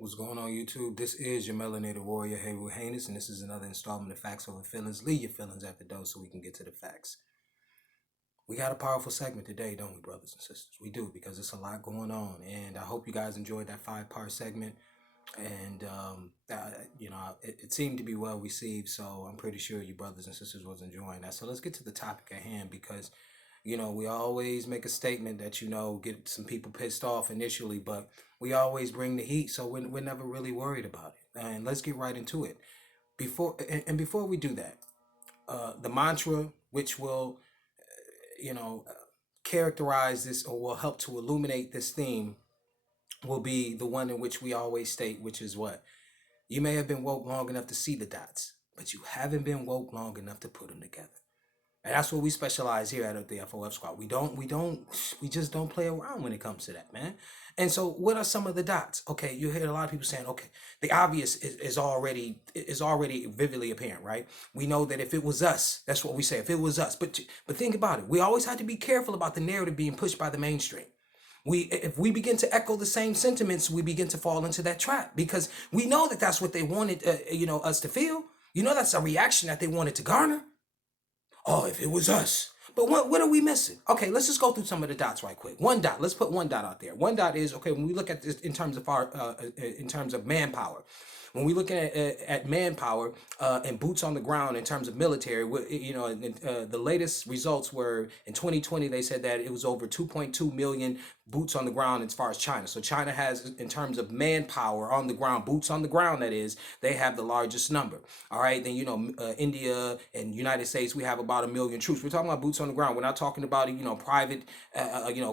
What's going on, YouTube? This is your melanated warrior, Haywood Haynes, and this is another installment of Facts Over Feelings. Leave your feelings at the door so we can get to the facts. We got a powerful segment today, don't we, brothers and sisters? We do, because it's a lot going on, and I hope you guys enjoyed that five-part segment. And it seemed to be well received, so I'm pretty sure you brothers and sisters was enjoying that. So let's get to the topic at hand, because we always make a statement that, get some people pissed off initially, but we always bring the heat, so we're never really worried about it. And let's get right into it. Before we do that, the mantra, which will, you know, characterize this or will help to illuminate this theme, will be the one in which we always state, which is what? You may have been woke long enough to see the dots, but you haven't been woke long enough to put them together. And that's what we specialize here at the FOF squad. We just don't play around when it comes to that, man. And so what are some of the dots? Okay, you hear a lot of people saying, okay, the obvious is already vividly apparent, right? We know that if it was us, that's what we say, if it was us. But think about it. We always have to be careful about the narrative being pushed by the mainstream. If we begin to echo the same sentiments, we begin to fall into that trap, because we know that that's what they wanted, us to feel. That's a reaction that they wanted to garner. Oh, if it was us. But what are we missing? Okay, let's just go through some of the dots right quick. One dot. Let's put one dot out there. One dot is, okay, when we look at this in terms of in terms of manpower. When we look at manpower and boots on the ground in terms of military, the latest results were in 2020. They said that it was over 2.2 million boots on the ground as far as China. So China has, in terms of manpower on the ground, boots on the ground, that is, they have the largest number. All right, then India and United States, we have about 1 million troops. We're talking about boots on the ground. We're not talking about private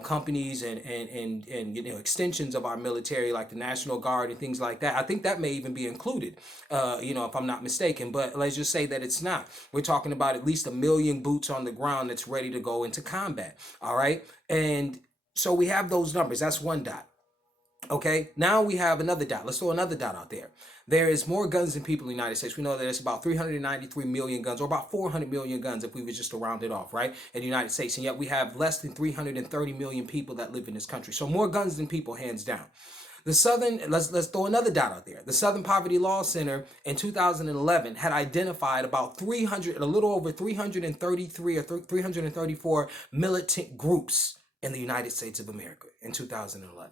companies and extensions of our military like the National Guard and things like that. I think that may even be included, if I'm not mistaken. But let's just say that it's not. We're talking about at least 1 million boots on the ground that's ready to go into combat. All right, and so we have those numbers. That's one dot. Okay, now we have another dot. Let's throw another dot out there. There is more guns than people in the United States. We know that it's about 393 million guns, or about 400 million guns if we were just to round it off, right, in the United States. And yet we have less than 330 million people that live in this country. So more guns than people, hands down. The Southern, let's throw another dot out there. The Southern Poverty Law Center in 2011 had identified about a little over 333 or 334 militant groups in the United States of America in 2011.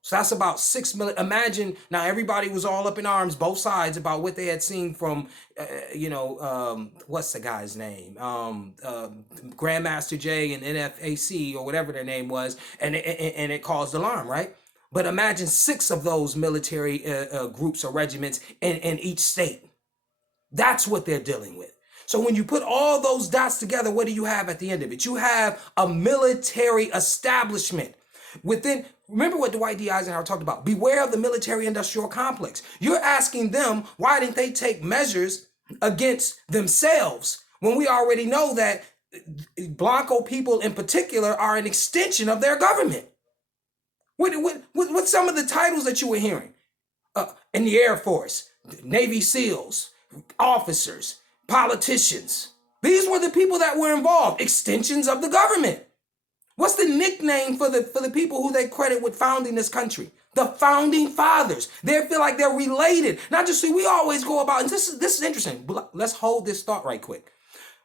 So that's about 6 million. Imagine now, everybody was all up in arms, both sides, about what they had seen from, what's the guy's name? Grandmaster Jay and NFAC, or whatever their name was, and it caused alarm, right? But imagine 6 of those military groups or regiments in each state. That's what they're dealing with. So when you put all those dots together, what do you have at the end of it? You have a military establishment within. Remember what Dwight D. Eisenhower talked about. Beware of the military-industrial complex. You're asking them, why didn't they take measures against themselves, when we already know that Blanco people in particular are an extension of their government? What some of the titles that you were hearing? In the Air Force, Navy SEALs, officers, politicians. These were the people that were involved, extensions of the government. What's the nickname for the people who they credit with founding this country? The founding fathers. They feel like they're related. Not just, we always go about, and this is interesting. Let's hold this thought right quick.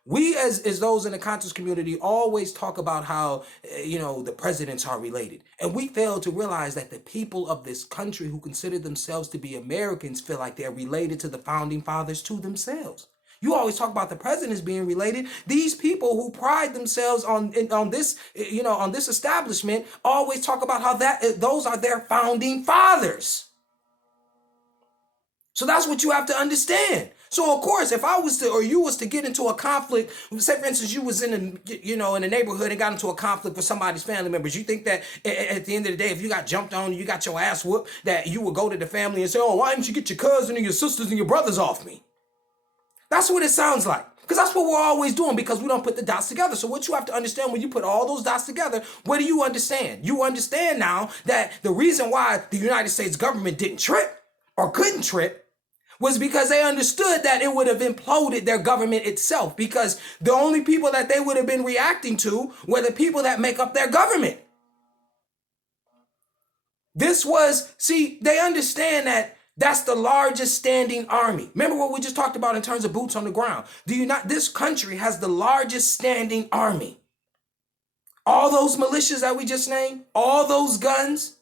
We as those in the conscious community always talk about how, the presidents are related. And we fail to realize that the people of this country who consider themselves to be Americans feel like they're related to the founding fathers to themselves. You always talk about the presidents being related. These people who pride themselves on this, on this establishment, always talk about how those are their founding fathers. So that's what you have to understand. So of course, if I was to, or you was to get into a conflict, say for instance, you was in a neighborhood and got into a conflict with somebody's family members, you think that at the end of the day, if you got jumped on, you got your ass whooped, that you would go to the family and say, oh, why didn't you get your cousin and your sisters and your brothers off me? That's what it sounds like. Because that's what we're always doing, because we don't put the dots together. So what you have to understand, when you put all those dots together, what do you understand? You understand now that the reason why the United States government didn't trip or couldn't trip was because they understood that it would have imploded their government itself, because the only people that they would have been reacting to were the people that make up their government. They understand that that's the largest standing army. Remember what we just talked about in terms of boots on the ground. This country has the largest standing army. All those militias that we just named, all those guns,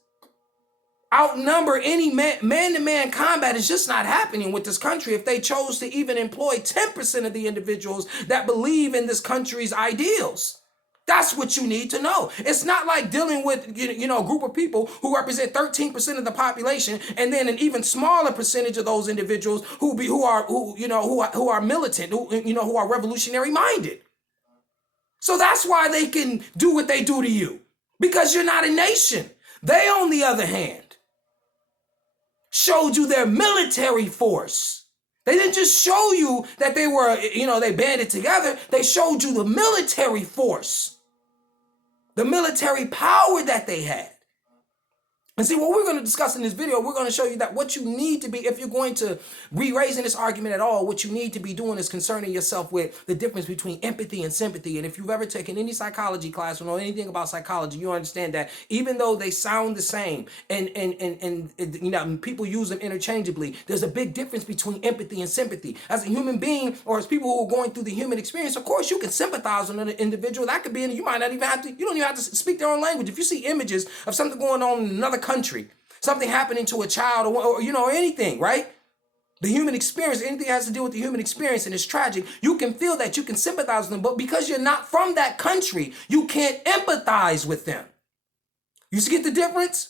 outnumber any man-to-man combat is just not happening with this country if they chose to even employ 10% of the individuals that believe in this country's ideals. That's what you need to know. It's not like dealing with a group of people who represent 13% of the population, and then an even smaller percentage of those individuals who are militant, who are revolutionary minded. So that's why they can do what they do to you, because you're not a nation. They, on the other hand, showed you their military force. They didn't just show you that they were, they banded together. They showed you the military force, the military power that they had. And see, what we're going to discuss in this video, we're going to show you that what you need to be, if you're going to be raising this argument at all, what you need to be doing is concerning yourself with the difference between empathy and sympathy. And if you've ever taken any psychology class or know anything about psychology, you understand that even though they sound the same and people use them interchangeably, there's a big difference between empathy and sympathy. As a human being, or as people who are going through the human experience, of course, you can sympathize with an individual. That could be, you might not even have to, you don't even have to speak their own language. If you see images of something going on in another country, something happening to a child or anything, right? The human experience, anything that has to do with the human experience and it's tragic, you can feel that, you can sympathize with them, but because you're not from that country, you can't empathize with them. You get the difference?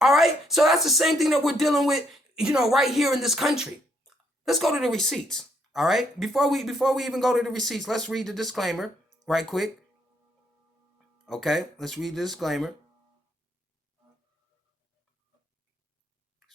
All right? So that's the same thing that we're dealing with, right here in this country. Let's go to the receipts. All right? Before we even go to the receipts, let's read the disclaimer right quick. Okay? Let's read the disclaimer.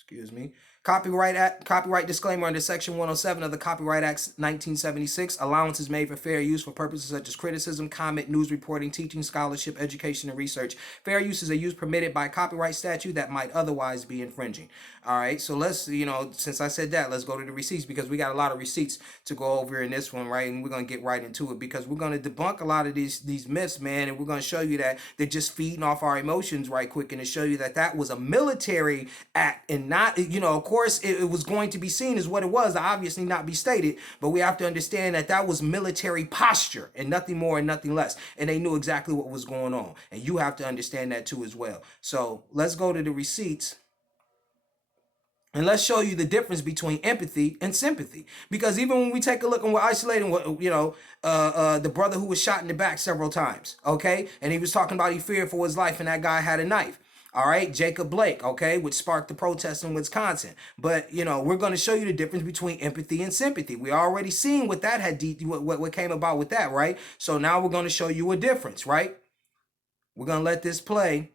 Excuse me. Copyright disclaimer under Section 107 of the Copyright Act 1976. Allowances made for fair use for purposes such as criticism, comment, news reporting, teaching, scholarship, education, and research. Fair use is a use permitted by copyright statute that might otherwise be infringing. All right, so let's, since I said that, let's go to the receipts, because we got a lot of receipts to go over in this one, right? And we're going to get right into it, because we're going to debunk a lot of these myths, man, and we're going to show you that they're just feeding off our emotions right quick, and to show you that that was a military act and not, of course, it was going to be seen as what it was, obviously not be stated, but we have to understand that that was military posture and nothing more and nothing less, and they knew exactly what was going on, and you have to understand that too as well. So let's go to the receipts. And let's show you the difference between empathy and sympathy. Because even when we take a look and we're isolating what, the brother who was shot in the back several times, okay? And he was talking about he feared for his life and that guy had a knife. All right, Jacob Blake, okay, which sparked the protest in Wisconsin. But, we're going to show you the difference between empathy and sympathy. We already seen what that had, what came about with that, right? So now we're going to show you a difference, right? We're going to let this play.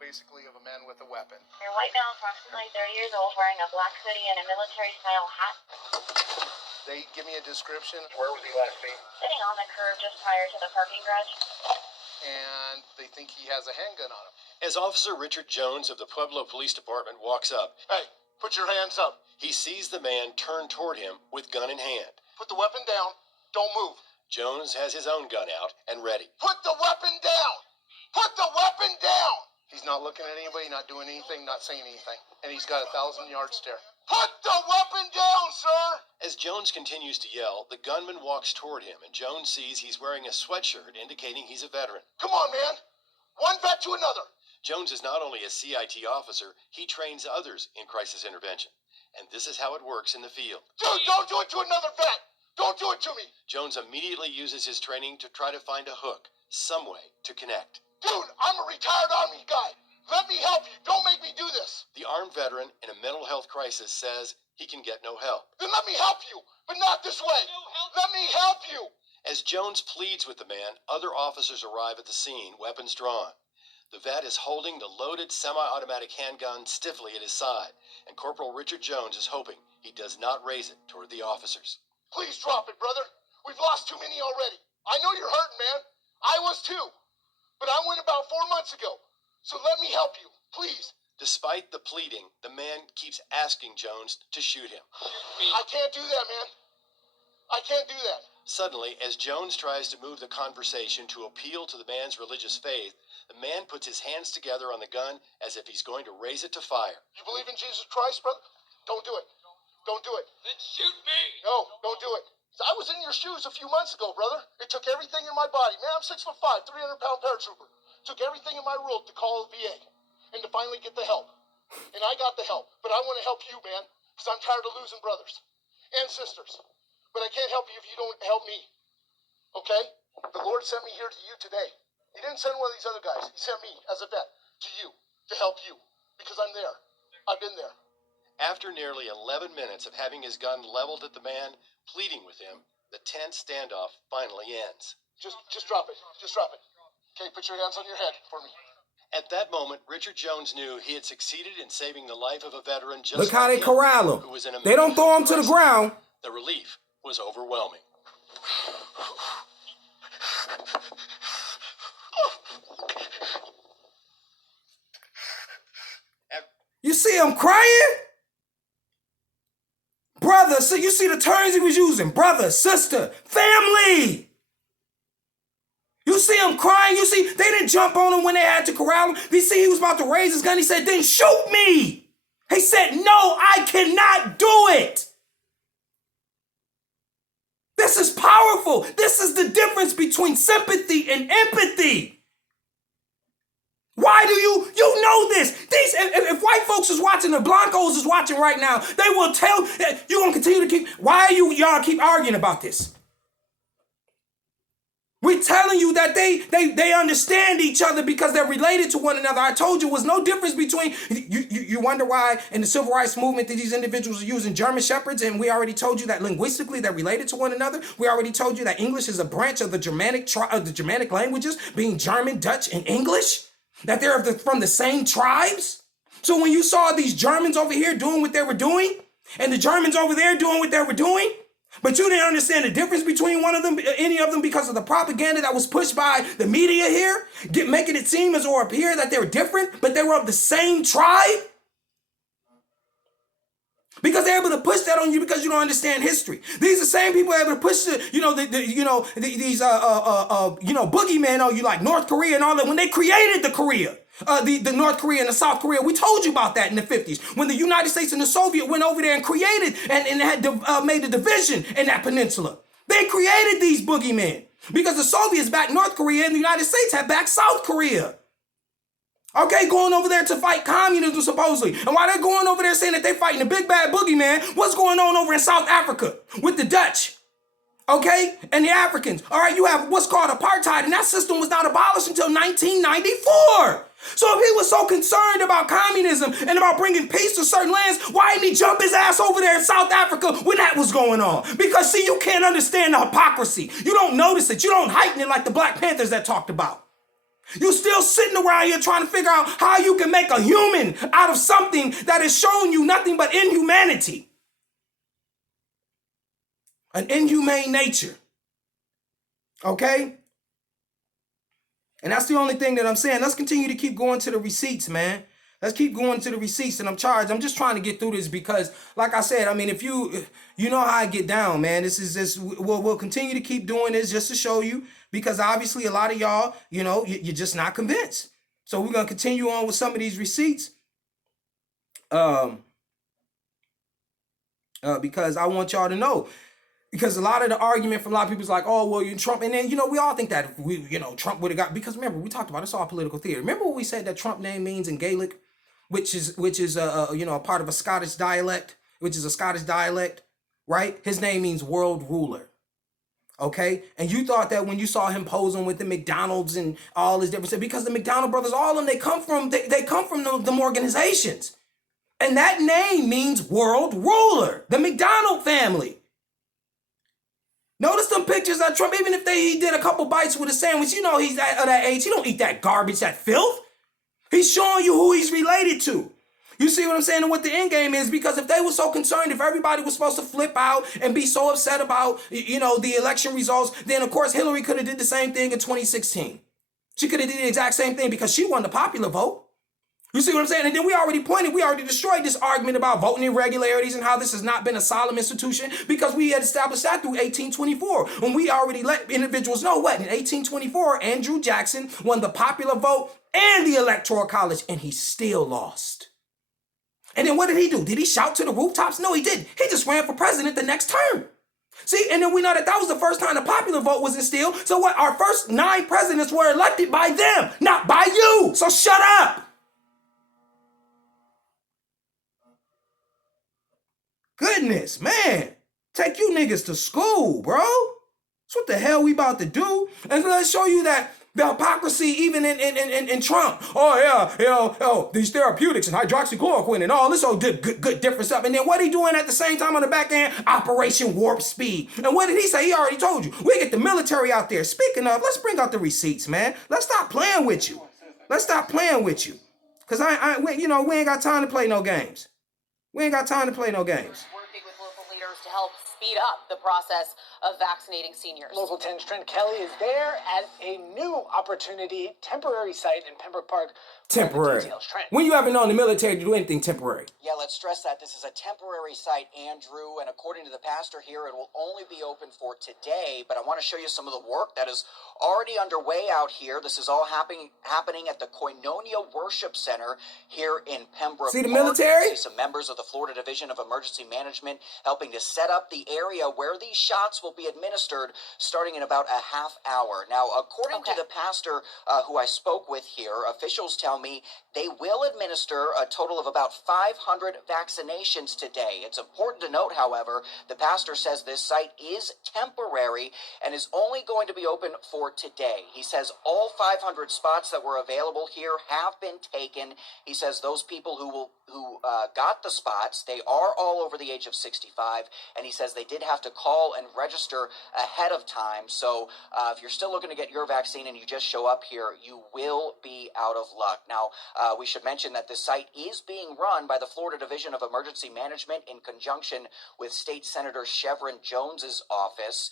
Basically of a man with a weapon. You're white male, approximately 30 years old, wearing a black hoodie and a military-style hat. They give me a description. Where was he last seen? Sitting on the curb just prior to the parking garage. And they think he has a handgun on him. As Officer Richard Jones of the Pueblo Police Department walks up, "Hey, put your hands up." He sees the man turn toward him with gun in hand. "Put the weapon down. Don't move." Jones has his own gun out and ready. "Put the weapon down. Put the weapon down." He's not looking at anybody, not doing anything, not saying anything. And he's got a 1,000-yard stare. "Put the weapon down, sir!" As Jones continues to yell, the gunman walks toward him, and Jones sees he's wearing a sweatshirt indicating he's a veteran. "Come on, man. One vet to another." Jones is not only a CIT officer, he trains others in crisis intervention. And this is how it works in the field. "Dude, don't do it to another vet. Don't do it to me." Jones immediately uses his training to try to find a hook, some way to connect. "Dude, I'm a retired Army guy. Let me help you. Don't make me do this." The armed veteran in a mental health crisis says he can get no help. "Then let me help you, but not this way. Let me help you." As Jones pleads with the man, other officers arrive at the scene, weapons drawn. The vet is holding the loaded semi-automatic handgun stiffly at his side, and Corporal Richard Jones is hoping he does not raise it toward the officers. "Please drop it, brother. We've lost too many already. I know you're hurting, man. I was too. But I went about 4 months ago. So let me help you, please." Despite the pleading, the man keeps asking Jones to shoot him. "I can't do that, man. I can't do that." Suddenly, as Jones tries to move the conversation to appeal to the man's religious faith, the man puts his hands together on the gun as if he's going to raise it to fire. You believe in Jesus Christ, brother? Don't do it. Don't do it. Then shoot me! No, don't do it. I was in your shoes a few months ago, brother. It took everything in my body. Man, I'm 6'5", 300-pound paratrooper. Took everything in my world to call the VA and to finally get the help. And I got the help. But I want to help you, man, because I'm tired of losing brothers and sisters. But I can't help you if you don't help me. Okay? The Lord sent me here to you today. He didn't send one of these other guys. He sent me as a vet to you to help you because I'm there. I've been there. After nearly 11 minutes of having his gun leveled at the man, pleading with him, the tense standoff finally ends. Just drop it. Just drop it. Okay, put your hands on your head for me. At that moment, Richard Jones knew he had succeeded in saving the life of a veteran just Look how like they him, corral who him. was in a They don't throw him to the crisis. ground. The relief was overwhelming. You see him crying? Brother, so you see the terms he was using. Brother, sister, family. You see him crying. You see, they didn't jump on him when they had to corral him. You see, he was about to raise his gun. He said, then shoot me. He said, no, I cannot do it. This is powerful. This is the difference between sympathy and empathy. Why do you know this? These, if white folks is watching, the Blancos is watching right now, they will tell, you're going to continue to keep, why are y'all keep arguing about this? We're telling you that they understand each other because they're related to one another. I told you it was no difference between, you wonder why in the civil rights movement that these individuals are using German shepherds, and we already told you that linguistically they're related to one another. We already told you that English is a branch of the Germanic languages, being German, Dutch, and English, that they're from the same tribes. So when you saw these Germans over here doing what they were doing, and the Germans over there doing what they were doing, but you didn't understand the difference between one of them, any of them, because of the propaganda that was pushed by the media here, making it seem as or appear that they were different, but they were of the same tribe. Because they're able to push that on you because you don't understand history. These are the same people able to push these boogeymen on you, like North Korea and all that, when they created the Korea. The North Korea and the South Korea. We told you about that in the 50s when the United States and the Soviet went over there and created and had made a division in that peninsula. They created these boogeymen because the Soviets backed North Korea and the United States had backed South Korea. Okay, going over there to fight communism supposedly. And while they're going over there saying that they're fighting the big bad boogeyman, what's going on over in South Africa with the Dutch? Okay, and the Africans. All right, you have what's called apartheid, and that system was not abolished until 1994. So if he was so concerned about communism and about bringing peace to certain lands, why didn't he jump his ass over there in South Africa when that was going on? Because see, you can't understand the hypocrisy. You don't notice it. You don't heighten it like the Black Panthers that talked about. You're still sitting around here trying to figure out how you can make a human out of something that has shown you nothing but inhumanity. An inhumane nature. Okay? And that's the only thing that I'm saying. Let's continue to keep going to the receipts, man. Let's keep going to the receipts that I'm charged. I'm just trying to get through this because, like I said, I mean, if you know how I get down, man. This is just, we'll continue to keep doing this just to show you, because obviously a lot of y'all, you're just not convinced. So we're going to continue on with some of these receipts. Because I want y'all to know. Because a lot of the argument from a lot of people is like, oh, well, you're Trump. And then, we all think that, Trump would have got, because remember, we talked about it's all political theater. Remember what we said that Trump name means in Gaelic, which is a part of a Scottish dialect, right? His name means world ruler. Okay. And you thought that when you saw him posing with the McDonald's and all his different stuff, because the McDonald brothers, all of them, they come from them organizations. And that name means world ruler, the McDonald family. Notice them pictures of Trump, even if he did a couple bites with a sandwich, he's at that age. He don't eat that garbage, that filth. He's showing you who he's related to. You see what I'm saying and what the end game is? Because if they were so concerned, if everybody was supposed to flip out and be so upset about, the election results, then of course Hillary could have did the same thing in 2016. She could have did the exact same thing because she won the popular vote. You see what I'm saying? And then we already destroyed this argument about voting irregularities and how this has not been a solemn institution because we had established that through 1824. When we already let individuals know what? In 1824, Andrew Jackson won the popular vote and the Electoral College, and he still lost. And then what did he do? Did he shout to the rooftops? No, he didn't. He just ran for president the next term. See, and then we know that was the first time the popular vote was instilled. So what? Our first 9 presidents were elected by them, not by you. So shut up. Goodness, man. Take you niggas to school, bro. That's what the hell we about to do. And let's show you that the hypocrisy even in Trump. Oh, yeah, these therapeutics and hydroxychloroquine and all this old good different stuff. And then what he doing at the same time on the back end? Operation Warp Speed. And what did he say? He already told you. We get the military out there. Speaking of, let's bring out the receipts, man. Let's stop playing with you. Let's stop playing with you. Because we ain't got time to play no games. We ain't got time to play no games. Working with local leaders to help speed up the process of vaccinating seniors. Local 10's Trent Kelly is there at a new opportunity temporary site in Pembroke Park. Temporary. When you ever known the military to do anything temporary? Yeah, let's stress that this is a temporary site, Andrew, and according to the pastor here, it will only be open for today, but I want to show you some of the work that is already underway out here. This is all happening at the Koinonia Worship Center here in Pembroke See the Park. military? You see some members of the Florida Division of Emergency Management helping to set up the area where these shots will be administered starting in about a half hour. Now, according to the pastor who I spoke with here, officials tell me they will administer a total of about 500 vaccinations today. It's important to note, however, the pastor says this site is temporary and is only going to be open for today. He says all 500 spots that were available here have been taken. He says those people who got the spots, they are all over the age of 65, and he says they did have to call and register ahead of time. So if you're still looking to get your vaccine and you just show up here, you will be out of luck. Now, we should mention that this site is being run by the Florida Division of Emergency Management in conjunction with State Senator Chevron Jones's office.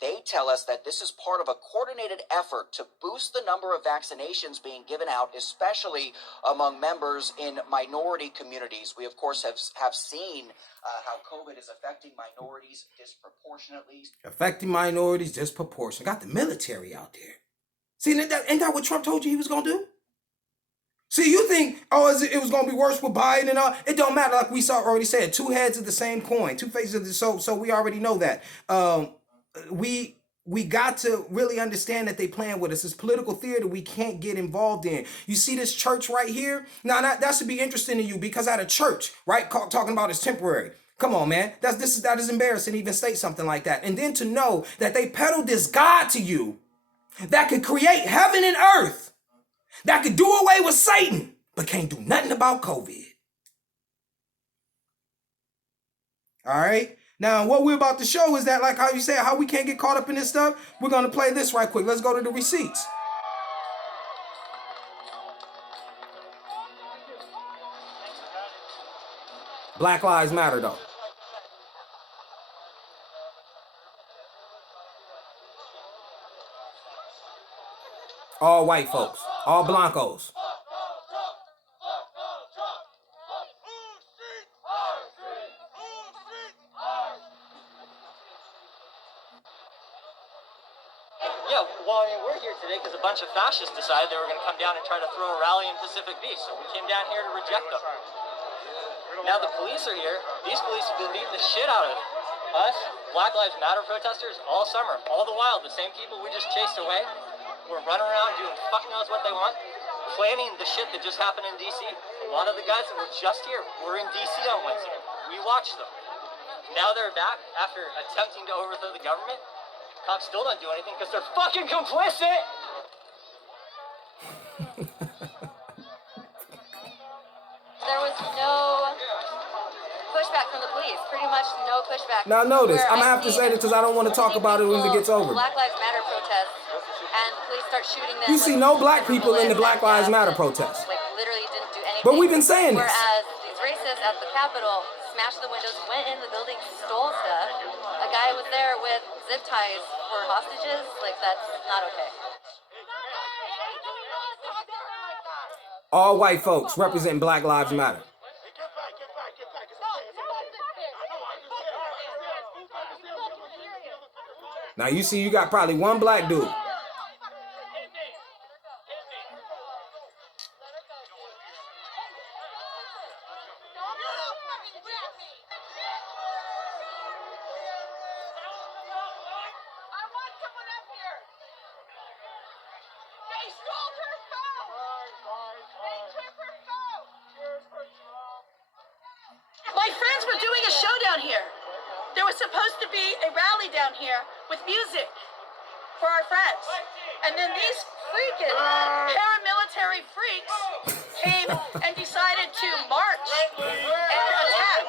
They tell us that this is part of a coordinated effort to boost the number of vaccinations being given out, especially among members in minority communities. We, of course, have seen how COVID is affecting minorities disproportionately. Got the military out there. See, ain't that what Trump told you he was going to do? See, you think, it was going to be worse with Biden and all. It don't matter, like we already said, 2 heads of the same coin, 2 faces of the so we already know that. We got to really understand that they playing with us. It's political theater we can't get involved in. You see this church right here? Now, that should be interesting to you because at a church, right, talking about it's temporary. Come on, man. That is embarrassing to even state something like that. And then to know that they peddle this God to you that could create heaven and earth, that could do away with Satan, but can't do nothing about COVID. All right? Now, what we're about to show is that, like how you said, how we can't get caught up in this stuff. We're going to play this right quick. Let's go to the receipts. Black Lives Matter, though. All white folks. All blancos. Yeah, well, we're here today because a bunch of fascists decided they were going to come down and try to throw a rally in Pacific Beach, so we came down here to reject them. Now the police are here. These police have been beating the shit out of us, Black Lives Matter protesters, all summer. All the while, the same people we just chased away were running around doing fuck knows what they want, planning the shit that just happened in D.C. A lot of the guys that were just here were in D.C. on Wednesday. We watched them. Now they're back after attempting to overthrow the government. Cops still don't do anything because they're fucking complicit! There was no pushback from the police. Pretty much no pushback. Now notice, I'm going to have to say this because I don't want to talk about it when it gets over. Black Lives Matter protests, and the police start shooting them. You see no black people in the Black Lives Matter protests. Like, literally didn't do anything. But we've been saying this. Whereas these racists at the Capitol smashed the windows, went in the building, stole stuff. A guy was there with zip ties for hostages. Like, that's not okay. All white folks representing Black Lives Matter. Hey, get back. It's okay. It's okay. I know, I understand. Now you see, you got probably one black dude. My friends were doing a show down here. There was supposed to be a rally down here with music for our friends. And then these freaking paramilitary freaks came and decided to march and attack.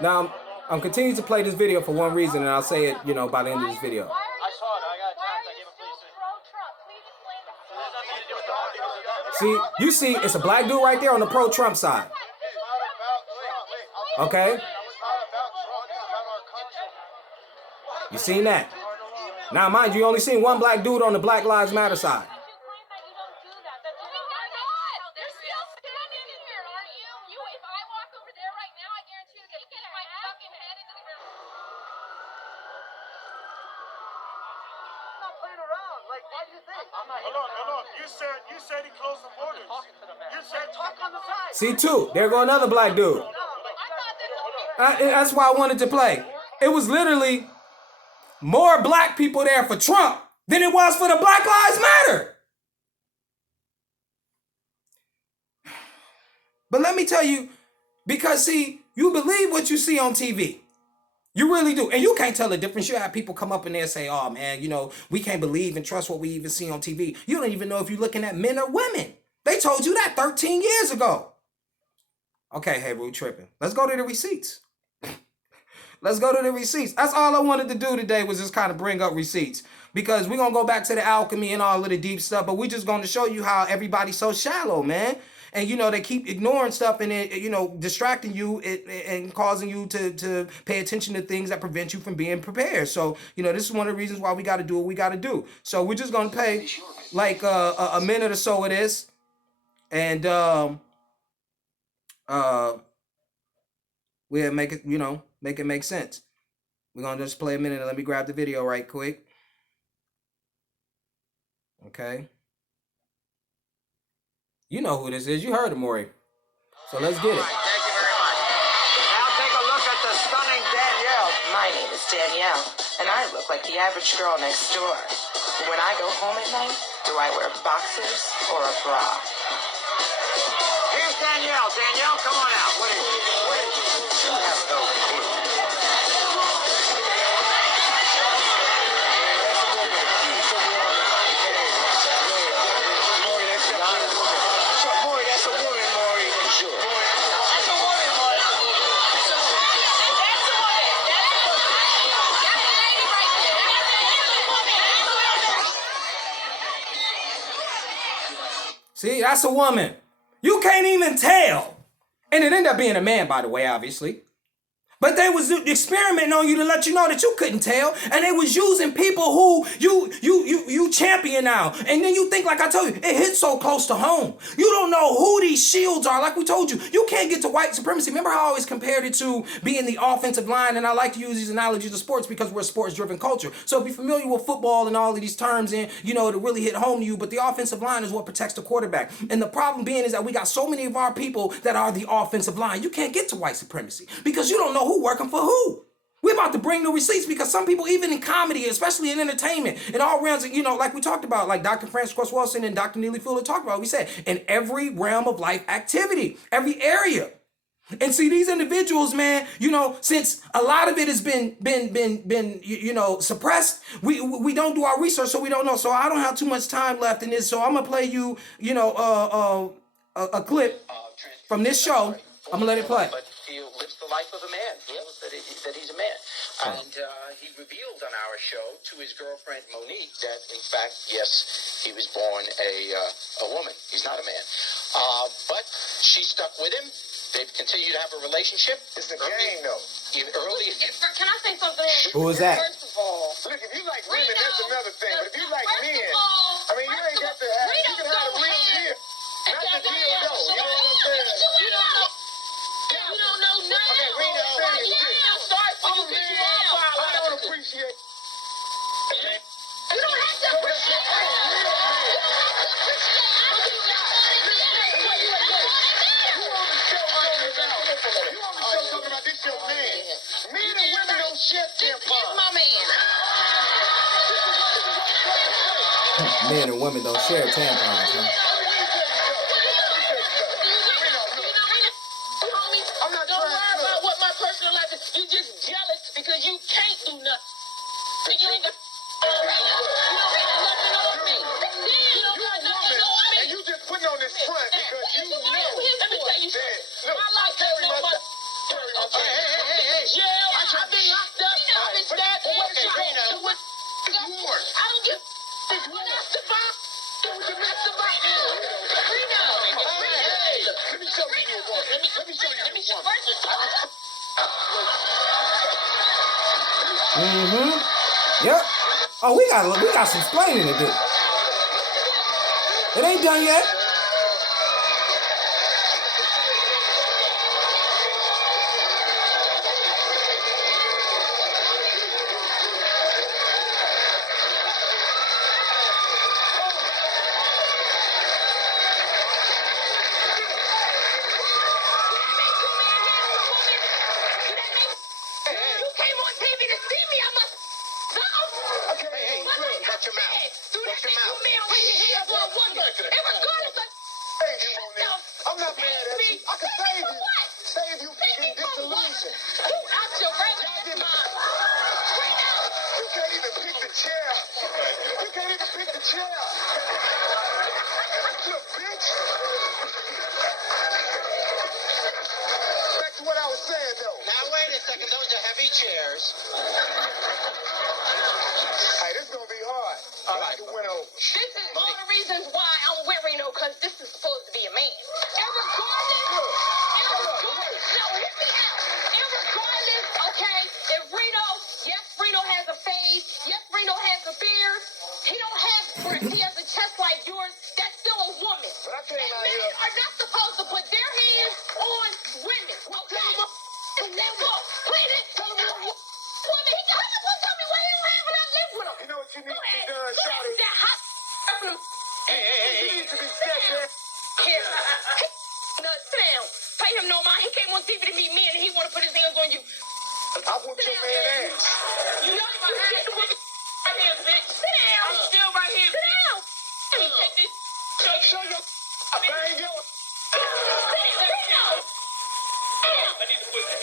Now, I'm continuing to play this video for one reason, and I'll say it, you know, by the end of this video. I saw it. I got attacked. I gave a police. See, you see, it's a black dude right there on the pro-Trump side. Okay? You seen that? Now, mind you, you only seen one black dude on the Black Lives Matter side. Hold on. You said he closed the borders. You said talk on the side. See, too, there go another black dude. That's why I wanted to play. It was literally more black people there for Trump than it was for the Black Lives Matter. But let me tell you, because see, you believe what you see on TV. You really do. And you can't tell the difference. You have people come up in there and say, oh man, you know, we can't believe and trust what we even see on TV. You don't even know if you're looking at men or women. They told you that 13 years ago. Okay, hey, we're tripping. Let's go to the receipts. Let's go to the receipts. That's all I wanted to do today was just kind of bring up receipts. Because we're going to go back to the alchemy and all of the deep stuff. But we're just going to show you how everybody's so shallow, man. And, you know, they keep ignoring stuff and, you know, distracting you and causing you to pay attention to things that prevent you from being prepared. So, you know, this is one of the reasons why we got to do what we got to do. So we're just going to pay like a minute or so of this. And we'll make it, you know, make it make sense. We're going to just play a minute. Let me grab the video right quick. Okay. You know who this is. You heard him, Maury. So let's get it. Thank you very much. Now take a look at the stunning Danielle. My name is Danielle, and I look like the average girl next door. But when I go home at night, do I wear boxers or a bra? Here's Danielle. Danielle, come on out. What is it? You have no clue. See, that's a woman. You can't even tell. And it ended up being a man, by the way, obviously. But they was experimenting on you to let you know that you couldn't tell. And they was using people who you champion now. And then you think, like I told you, it hits so close to home. You don't know who these shields are. Like we told you, you can't get to white supremacy. Remember how I always compared it to being the offensive line? And I like to use these analogies of sports because we're a sports-driven culture. So if you're familiar with football and all of these terms, and you know, to really hit home to you, but the offensive line is what protects the quarterback. And the problem being is that we got so many of our people that are the offensive line. You can't get to white supremacy because you don't know who working for who. We're about to bring the receipts because some people, even in comedy, especially in entertainment, in all realms, you know, like we talked about, like Dr. Francis Wilson and Dr. Neely Fuller talked about, we said, in every realm of life activity, every area. And see, these individuals, man, you know, since a lot of it has been you know, suppressed, we don't do our research, so we don't know. So I don't have too much time left in this, so I'm gonna play you, you know, a clip from this show. I'm gonna let it play. But he lives the life of a man. Feels that he's a man. And he revealed on our show to his girlfriend Monique that, in fact, yes, he was born a woman. He's not a man. But she stuck with him. They've continued to have a relationship. It's a game, though. Can I say something? Who is that? First of all, Look, if you like women, that's another thing. But if you like first men, of all, I mean, you ain't got to have, you can have a real deal. Not the deal, though. You know what I'm saying? You don't know nothing. Okay, we ain't saying shit. Sorry for you, I'm a man. I don't appreciate. You don't have to appreciate You on the show talking about this your man. Men and women don't share tampons. my man. Men and women don't share tampons, huh? I'm not Don't trying worry to. about what my personal life is. You just jealous because you can't do nothing. You ain't got nothing on me. You don't got nothing on me. And you just putting on this front because you know. Let me tell you something. My life has no money. Hey. Jail. I've been locked up. I've been stabbed. I don't give when I survive. I survive. Reno. Let me show you one. Let me show you one. Yep. Oh, we got some explaining to do. It ain't done yet. You came on TV to see me. I must. Hey, look, watch your mouth. Watch your mouth. And regardless of I'm not mad at you. I can save you. Save you from getting disillusioned. you out your right mind. You can't even pick the chair. You can't even pick the chair. Look, bitch. Back to what I was saying, though. Now, wait a second. Those are heavy chairs. Hey, this is gonna be hard. I like the window. This is all the reasons why I'm wearing no, because this is supposed to be a man. And regardless, okay, if Reno has a face, yes, Reno has a beard, he don't have breasts, he has a chest like yours, that's still a woman. But I came And out men here. are not supposed to put their hands on women, okay? Please, woman, he can tell me where he have and I live with him. You know what you need to be done, Shawty? That hot You need to be set there. here. Nuts down. Pay him no mind. He came on TV to meet me and he want to put his hands on you. I whooped your man ass. You know you shit with me. Right here, bitch. Sit down. I'm still right here. Sit down. Take this. Show your. I bang your.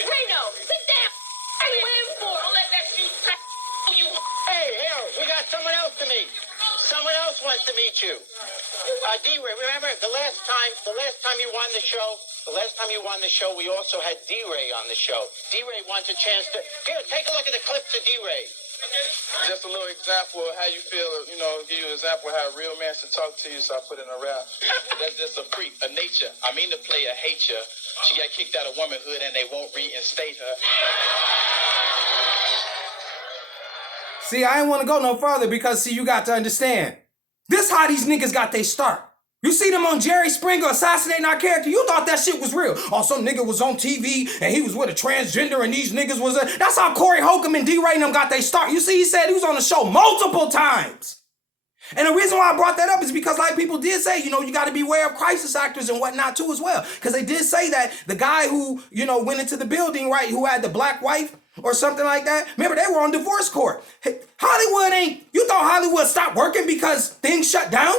Reno, sit down. What are you in for? Don't let that shoe touch you. Hey, here, we got someone else to meet. Someone else wants to meet you. D-Ray, remember the last time you won the show, we also had D-Ray on the show. D-Ray wants a chance to, here, take a look at the clips of D-Ray. Just a little example of how you feel, give you an example of how a real man should talk to you, so I put in a rap. That's just a freak, a nature. I mean the player hate you. She got kicked out of womanhood and they won't reinstate her. See, I ain't want to go no further because, see, you got to understand. This how these niggas got their start. You see them on Jerry Springer assassinating our character, you thought that shit was real. Oh, some nigga was on TV and he was with a transgender and these niggas was a... That's how Corey Holcomb and D-Ray and them got their start. You see, he said he was on the show multiple times. And the reason why I brought that up is because, like people did say, you got to be aware of crisis actors and whatnot too as well. Because they did say that the guy who, went into the building, right, who had the black wife or something like that, remember, they were on divorce court. Hollywood ain't... You thought Hollywood stopped working because things shut down?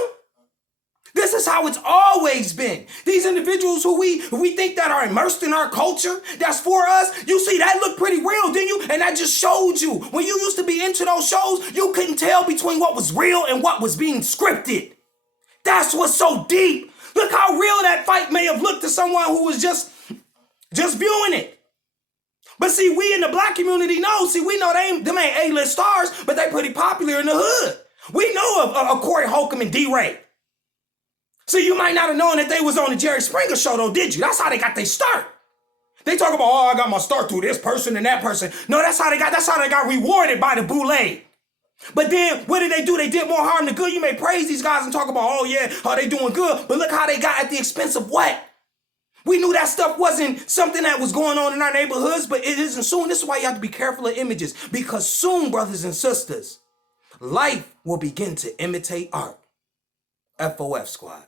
This is how it's always been. These individuals who we think that are immersed in our culture, that's for us, you see, that looked pretty real, didn't you? And that just showed you. When you used to be into those shows, you couldn't tell between what was real and what was being scripted. That's what's so deep. Look how real that fight may have looked to someone who was just viewing it. But see, we in the black community know. See, we know them ain't A-list stars, but they pretty popular in the hood. We know of Corey Holcomb and D-Ray. So you might not have known that they was on the Jerry Springer show, though, did you? That's how they got their start. They talk about, oh, I got my start through this person and that person. No, that's how they got rewarded by the boule. But then, what did they do? They did more harm than good. You may praise these guys and talk about, oh yeah, how they doing good. But look how they got at the expense of what? We knew that stuff wasn't something that was going on in our neighborhoods, but it isn't soon. This is why you have to be careful of images. Because soon, brothers and sisters, life will begin to imitate art. FOF squad.